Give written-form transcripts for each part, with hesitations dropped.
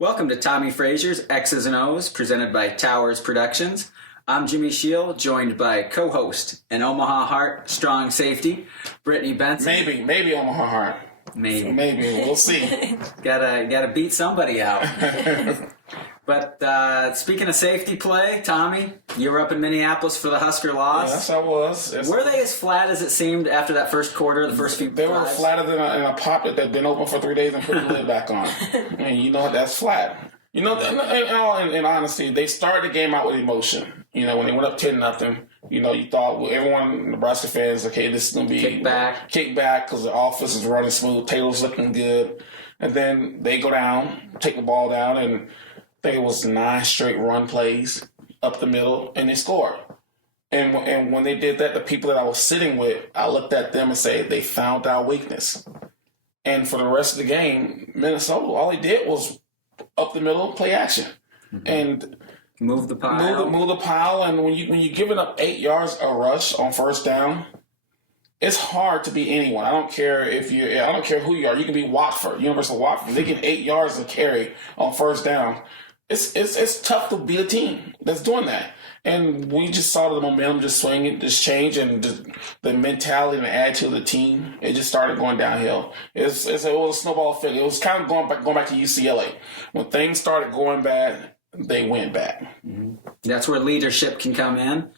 Welcome to Tommie Frazier's X's and Os, presented by Towers Productions. I'm Jimmy SHEIL, joined by co-host and Omaha Heart strong safety, Brittany Benson. Maybe Omaha Heart. Maybe. We'll see. Gotta beat somebody out. But speaking of safety play, Tommy, you were up in Minneapolis for the Husker loss. Yes, I was. Were they as flat as it seemed after that first quarter, the first few They drives? were flatter than a poppet that had been open for 3 days and put the lid back on. And you know that's flat. You know, in honesty, they started the game out with emotion. You know, when they went up 10-0, you know, you thought, well, everyone, Nebraska fans, okay, this is going to be kick back because the offense is running smooth. Taylor's looking good. And then they go down, take the ball down, and I think it was 9 straight run plays up the middle, and they scored. And when they did that, the people that I was sitting with, I looked at them and said, they found our weakness. And for the rest of the game, Minnesota, all they did was up the middle, play action. Mm-hmm. And move the pile. Move the pile. And when you're giving up 8 yards a rush on first down, it's hard to beat anyone. I don't care who you are. You can be Watford, University of Watford. They get 8 yards to carry on first down. It's tough to beat a team that's doing that. And we just saw the momentum just swing, just change, and the mentality and the attitude of the team. It just started going downhill. It was a snowball effect. It was kind of going back to UCLA. When things started going bad, they went bad. Mm-hmm. That's where leadership can come in.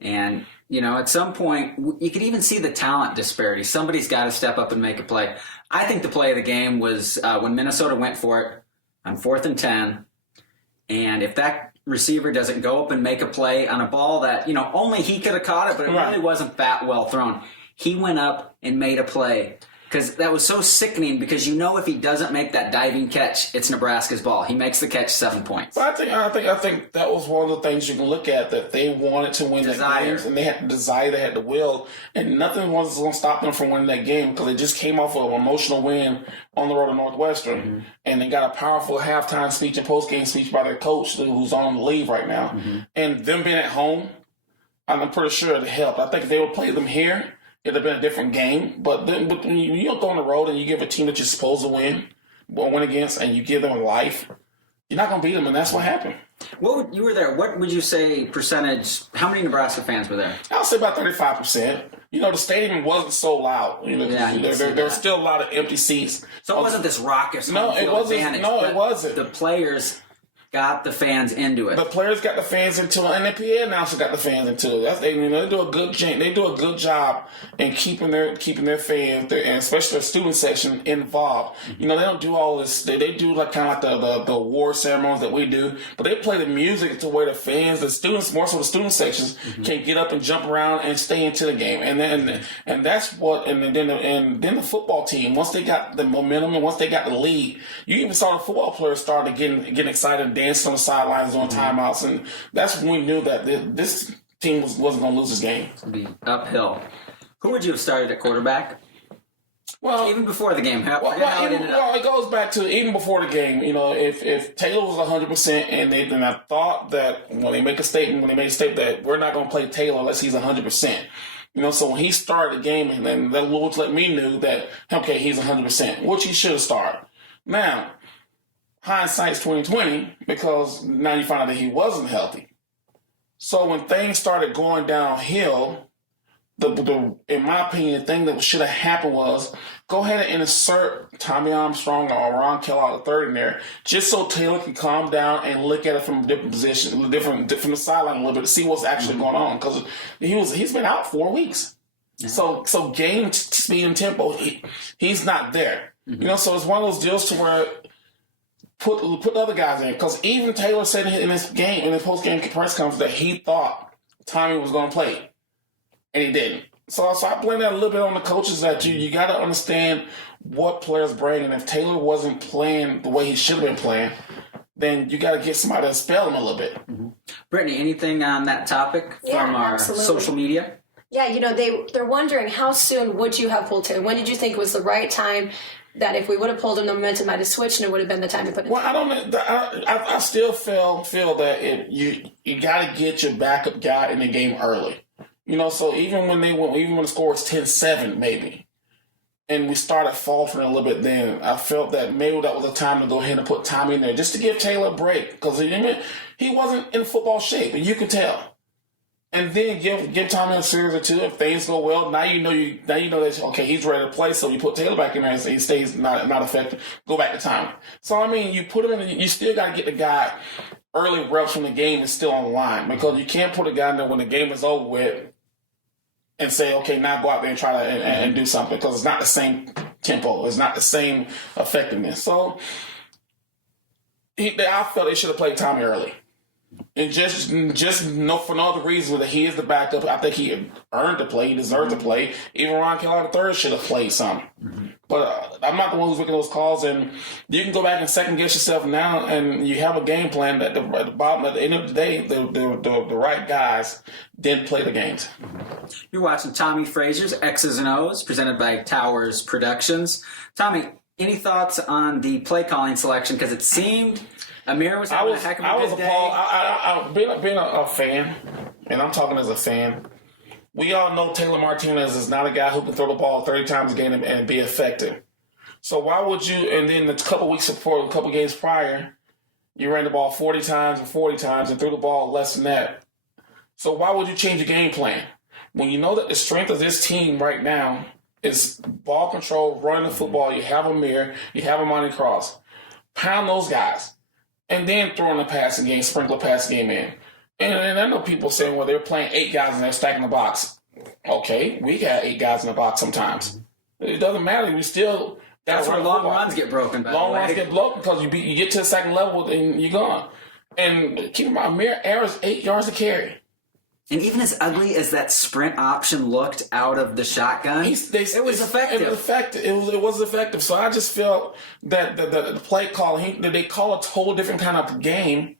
And, you know, at some point, you could even see the talent disparity. Somebody's got to step up and make a play. I think the play of the game was when Minnesota went for it on 4th and 10. And if that receiver doesn't go up and make a play on a ball that, you know, only he could have caught it, but it really wasn't that well thrown. He went up and made a play. Because that was so sickening, because you know if he doesn't make that diving catch, it's Nebraska's ball. He makes the catch, 7 points. But I think that was one of the things you can look at, that they wanted to win that game, and they had the desire, they had the will, and nothing was going to stop them from winning that game, because they just came off of an emotional win on the road to Northwestern, mm-hmm. and they got a powerful halftime speech and post-game speech by their coach, who's on leave right now, mm-hmm. and them being at home, I'm pretty sure it helped. I think if they would play them here, it'd have been a different game, but when you don't go on the road and you give a team that you're supposed to win against, and you give them a life, you're not going to beat them, and that's what happened. You were there. What would you say percentage? How many Nebraska fans were there? I'll say about 35%. You know, the stadium wasn't so loud. You know, there were still a lot of empty seats. So it wasn't this raucous advantage. It wasn't. The players got the fans into it. The players got the fans into it, and the PA announcer got the fans into it. They do a good job in keeping their fans, and especially the student section, involved. Mm-hmm. You know, they don't do all this. They do like kind of like the war ceremonies that we do, but they play the music to where the fans, the students, more so the student sections, mm-hmm. can get up and jump around and stay into the game. And that's what. And then the football team, once they got the momentum and once they got the lead, you even saw the football players started getting excited and dancing on the sidelines on timeouts, and that's when we knew that this team wasn't going to lose this game. It's going to be uphill. Who would you have started at quarterback? Well, even before the game. It goes back to even before the game. You know, if Taylor was 100%, and I thought that when they made a statement that we're not going to play Taylor unless he's 100%. You know, so when he started the game, and then that Lord let me know that, okay, he's 100%, which he should have started. Now, hindsight's 2020, because now you find out that he wasn't healthy. So when things started going downhill, in my opinion, the thing that should have happened was go ahead and insert Tommy Armstrong or Ron Kellogg the third in there, just so Taylor can calm down and look at it from a different position, from the sideline a little bit, to see what's actually going on, because he's been out 4 weeks. Yeah. So game speed and tempo, he's not there. Mm-hmm. You know, so it's one of those deals to where put the other guys in, because even Taylor said in his post-game press conference that he thought Tommy was going to play, and he didn't. So I blame that a little bit on the coaches, that you got to understand what players bring, and if Taylor wasn't playing the way he should have been playing, then you got to get somebody to spell him a little bit. Mm-hmm. Brittany, anything on that topic from our social media? Yeah, you know, they're wondering, how soon would you have pulled Taylor? When did you think was the right time? That if we would have pulled him, the momentum might have switched, and it would have been the time to put it. Well, I don't know. I still feel that you got to get your backup guy in the game early. You know, so even when the score was 10-7, maybe and we started faltering a little bit then. I felt that maybe that was the time to go ahead and put Tommie in there just to give Taylor a break because he wasn't in football shape, and you could tell. And then give Tommie a series or two. If things go well, now you know that okay, he's ready to play. So you put Taylor back in there, and he stays not effective. Go back to Tommie. So I mean, you put him in. You still got to get the guy early reps from the game is still on the line because you can't put a guy in there when the game is over with and say, okay, now go out there and try to and do something because it's not the same tempo. It's not the same effectiveness. So I felt they should have played Tommie early. And just no for no other reason that he is the backup. I think he earned to play. He deserved to play. Even Ron Kellogg III should have played some. Mm-hmm. But I'm not the one who's making those calls. And you can go back and second guess yourself now, and you have a game plan that at the end of the day, the right guys didn't play the games. You're watching Tommie Frazier's X's and O's, presented by Towers Productions. Tommie, any thoughts on the play calling selection? Because it seemed Amir was having a heck of a good day. I was appalled. Being a fan, and I'm talking as a fan, we all know Taylor Martinez is not a guy who can throw the ball 30 times a game and be effective. So why would you, and then a couple weeks before, a couple games prior, you ran the ball 40 times or 40 times and threw the ball less than that. So why would you change your game plan? When you know that the strength of this team right now is ball control, running the football, you have Amir, you have Amani Cross. Pound those guys. And then throwing the passing game, sprinkle a passing game in. And I know people saying, well, they're playing 8 guys and they're stacking the box. Okay, we got 8 guys in the box sometimes. It doesn't matter. We still... That's where long runs get broken, by the way. Long runs get broken because you get to the second level and you're gone. And keep in mind, Amir averages 8 yards a carry. And even as ugly as that sprint option looked out of the shotgun, it was effective. It was effective. So I just felt that the play call, they call a total different kind of game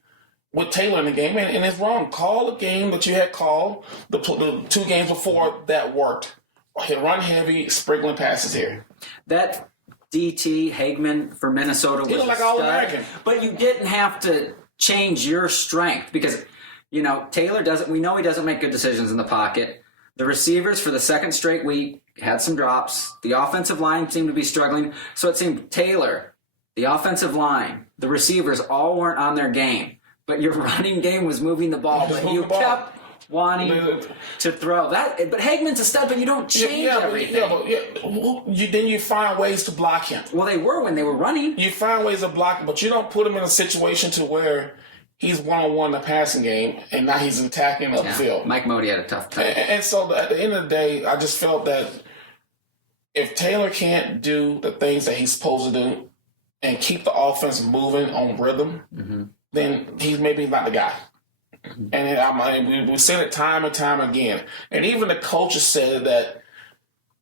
with Taylor in the game, and it's wrong. Call a game that you had called the 2 games before that worked. Run heavy, sprinkling passes here. That DT Hagman for Minnesota was like All-American. But you didn't have to change your strength because... You know, Taylor we know he doesn't make good decisions in the pocket. The receivers for the second straight week had some drops. The offensive line seemed to be struggling. So it seemed Taylor, the offensive line, the receivers all weren't on their game. But your running game was moving the ball. But you kept wanting to throw. But Hagman's a stud, but you don't change everything. Then you find ways to block him. Well, they were when they were running. You find ways to block him, but you don't put him in a situation to where he's one-on-one in the passing game, and now he's attacking upfield. Mike Modi had a tough time. And so at the end of the day, I just felt that if Taylor can't do the things that he's supposed to do and keep the offense moving on rhythm, then he's maybe not the guy. And we said it time and time again. And even the coaches said that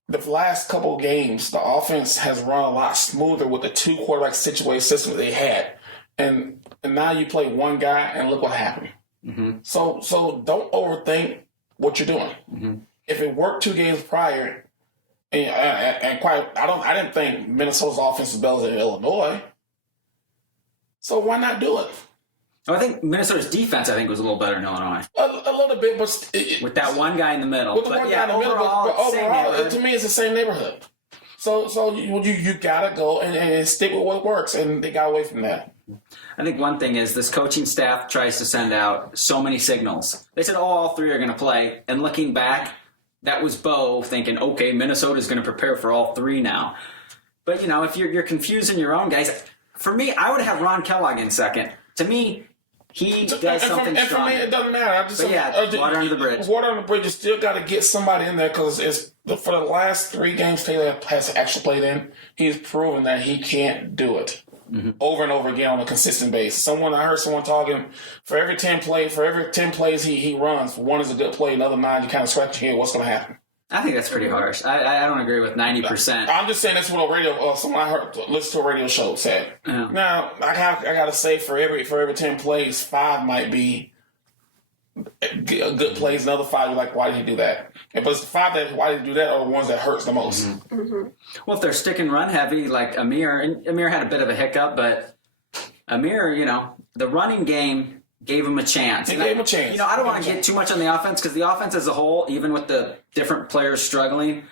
the last couple of games, the offense has run a lot smoother with the 2 quarterback situation system that they had. And now you play one guy, and look what happened. Mm-hmm. So don't overthink what you're doing. Mm-hmm. If it worked 2 games prior, I didn't think Minnesota's offense was better than Illinois. So why not do it? I think Minnesota's defense, was a little better than Illinois. A little bit, but with that one guy in the middle. With the one guy in the middle, but overall, to me, it's the same neighborhood. So you gotta go and stick with what works, and they got away from that. I think one thing is this coaching staff tries to send out so many signals. They said, all 3 are going to play. And looking back, that was Bo thinking, okay, Minnesota's going to prepare for all 3 now. But, if you're confusing your own guys, for me, I would have Ron Kellogg in second. To me, he does something strong. For me, it doesn't matter. Water under the bridge. Water under the bridge, you still got to get somebody in there because for the last 3 games Taylor has actually played in, he's proven that he can't do it. Mm-hmm. Over and over again on a consistent basis. I heard someone talking, for every 10 plays he runs, 1 is a good play, another 9 you kind of scratch your head, what's going to happen? I think that's pretty harsh. I don't agree with 90%. I'm just saying that's what a radio, someone I heard listen to a radio show said. Yeah. Now I got to say for every 10 plays, 5 might be good plays, another 5 you're like, why did he do that? But it's the 5 that why did he do that are the ones that hurts the most. Mm-hmm. Mm-hmm. Well, if they're stick and run heavy like Amir, and Amir had a bit of a hiccup, but Amir, the running game gave him a chance. Gave him a chance. I don't want to get too much on the offense because the offense as a whole, even with the different players struggling,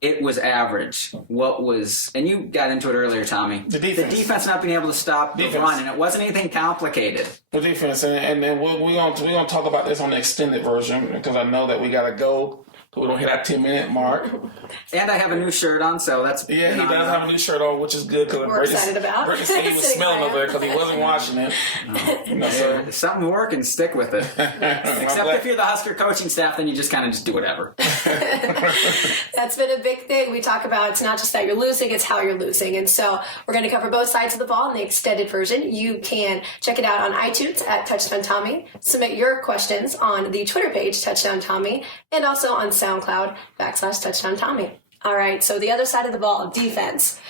it was average. And you got into it earlier, Tommy. The defense not being able to stop the run, and it wasn't anything complicated. The defense, and we're gonna talk about this on the extended version because I know that we gotta go. So we don't hit that 10-minute mark. And I have a new shirt on, so that's... Yeah, he does have a new shirt on, which is good. Cause we're excited about. Brittany said he was smelling over there because he wasn't washing it. So. If something working, stick with it. Except if you're the Husker coaching staff, then you just kind of just do whatever. That's been a big thing. We talk about it's not just that you're losing, it's how you're losing. And so we're going to cover both sides of the ball in the extended version. You can check it out on iTunes at Touchdown Tommy. Submit your questions on the Twitter page, Touchdown Tommy, and also on SoundCloud /Touchdown Tommy. All right, so the other side of the ball, defense.